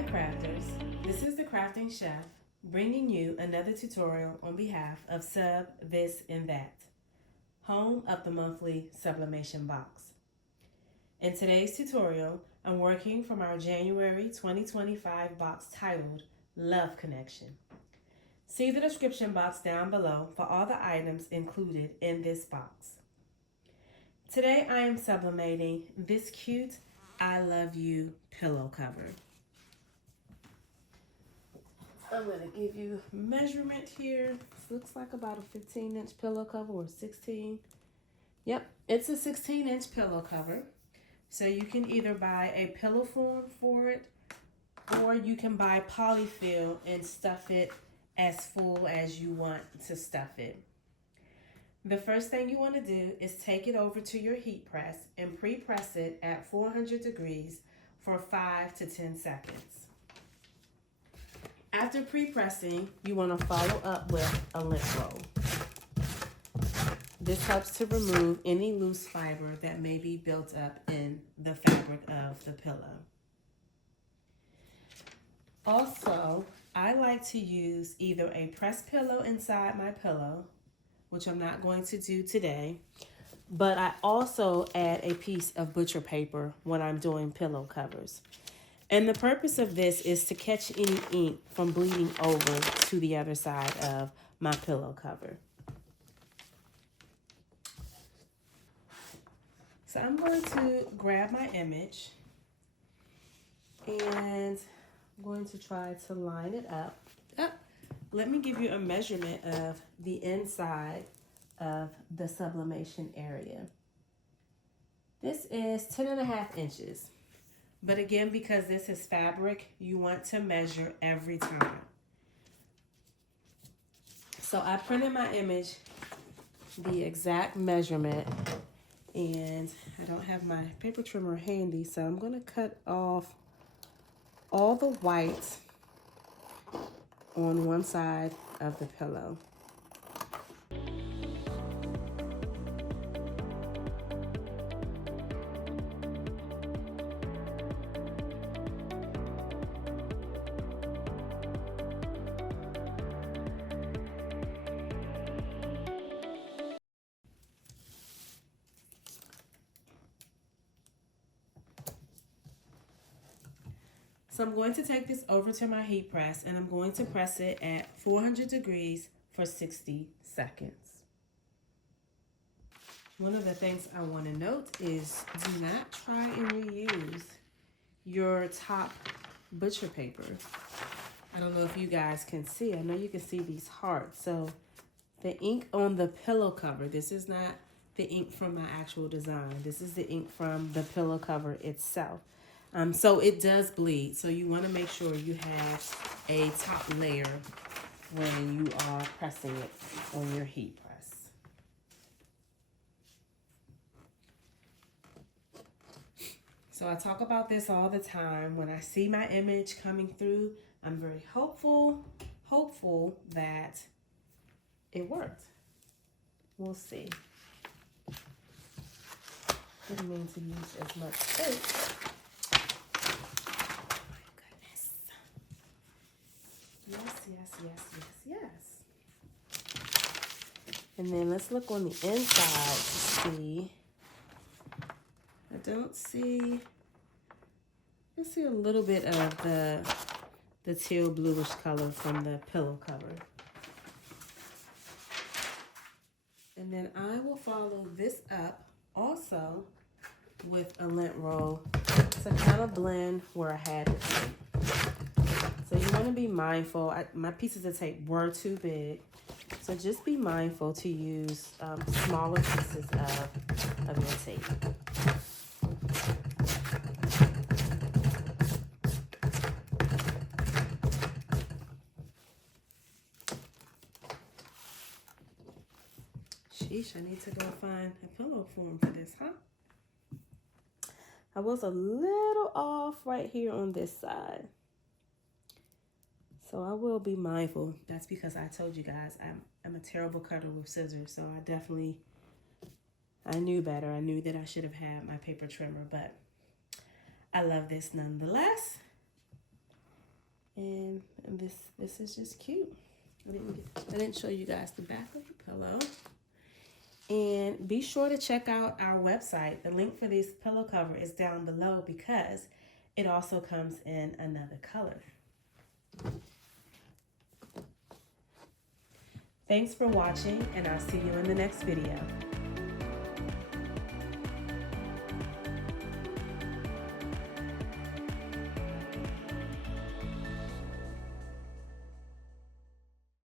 Hi crafters, this is the Crafting Chef bringing you another tutorial on behalf of Sub, This, and That, home of the monthly Sublimation box. In today's tutorial, I'm working from our January 2025 box titled Love Connection. See the description box down below for all the items included in this box. Today I am sublimating this cute I Love You pillow cover. I'm going to give you measurement here. This looks like about a 15-inch pillow cover or 16. Yep, it's a 16-inch pillow cover. So you can either buy a pillow form for it or you can buy polyfill and stuff it as full as you want to stuff it. The first thing you want to do is take it over to your heat press and pre-press it at 400 degrees for 5 to 10 seconds. After pre-pressing, you want to follow up with a lint roll. This helps to remove any loose fiber that may be built up in the fabric of the pillow. Also, I like to use either a pressed pillow inside my pillow, which I'm not going to do today, but I also add a piece of butcher paper when I'm doing pillow covers. And the purpose of this is to catch any ink from bleeding over to the other side of my pillow cover. So I'm going to grab my image and I'm going to try to line it up. Let me give you a measurement of the inside of the sublimation area. This is 10.5 inches. But again, because this is fabric, you want to measure every time. So I printed my image, the exact measurement, and I don't have my paper trimmer handy, so I'm going to cut off all the white on one side of the pillow. So I'm going to take this over to my heat press and I'm going to press it at 400 degrees for 60 seconds. One of the things I want to note is do not try and reuse your top butcher paper. I don't know if you guys can see. I know you can see these hearts. So the ink on the pillow cover, this is not the ink from my actual design. This is the ink from the pillow cover itself. So it does bleed, so you want to make sure you have a top layer when you are pressing it on your heat press. So I talk about this all the time. When I see my image coming through, I'm very hopeful that it worked. We'll see. Didn't mean to use as much space. Yes. And then let's look on the inside to see. I see a little bit of the teal bluish color from the pillow cover. And then I will follow this up also with a lint roll to kind of blend where I had it. So you want to be mindful. My pieces of tape were too big, so just be mindful to use smaller pieces of your tape. Sheesh, I need to go find a pillow form for this, huh? I was a little off right here on this side. So I will be mindful. That's because I told you guys I'm a terrible cutter with scissors. So I knew better. I knew that I should have had my paper trimmer, but I love this nonetheless. And this is just cute. I didn't show you guys the back of the pillow. And be sure to check out our website. The link for this pillow cover is down below because it also comes in another color. Thanks for watching, and I'll see you in the next video.